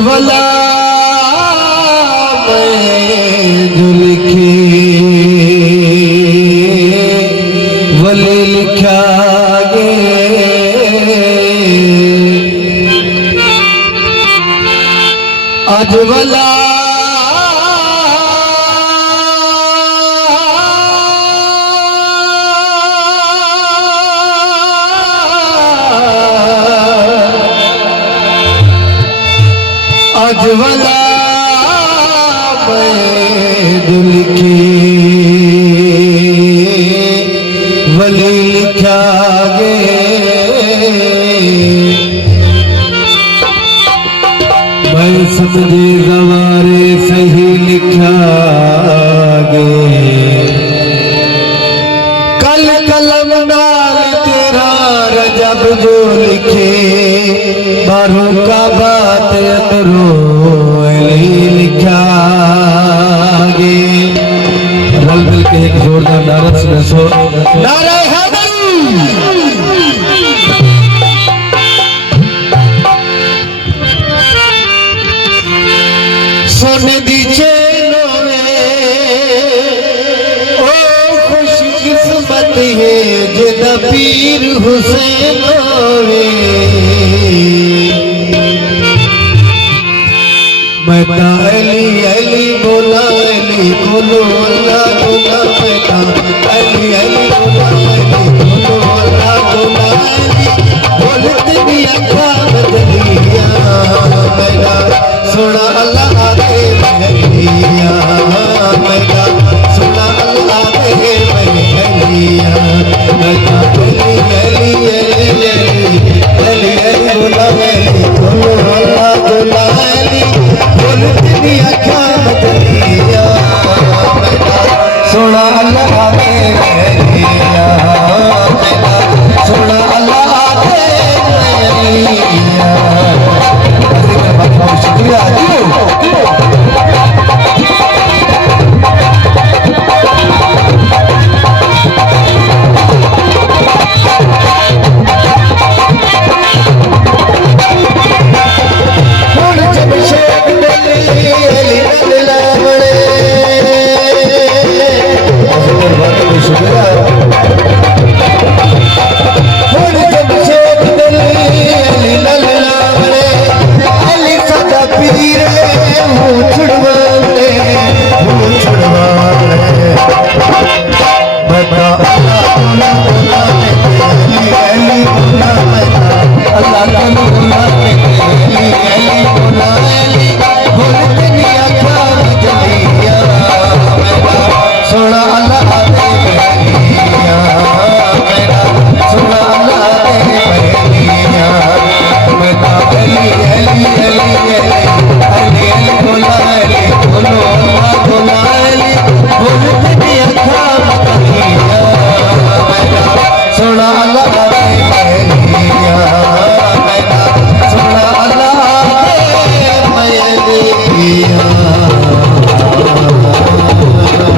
अजवला में जो लिखी वली लिखा गे अजवला अजवला में जो लिखी वली लिखा गे मैं समझे गवारे सही लिखा गे कल कलम डाल तेरा रजब जो लिखे बारू का बात अंदरो लिखा गे। रल मिल के एक जोरदार नारा सुनो सो नारा सोने दी चेलों ओ खुश किस्मत है जिदा पीर हुसैन होवे मैं ता अली अली बोला अली बोलो अल्लाह बोला मैं ता अली अली बोला अली बोलो अल्लाह बोला अली बोलते भी अखा बदलिया मेरा सोना अल्लाह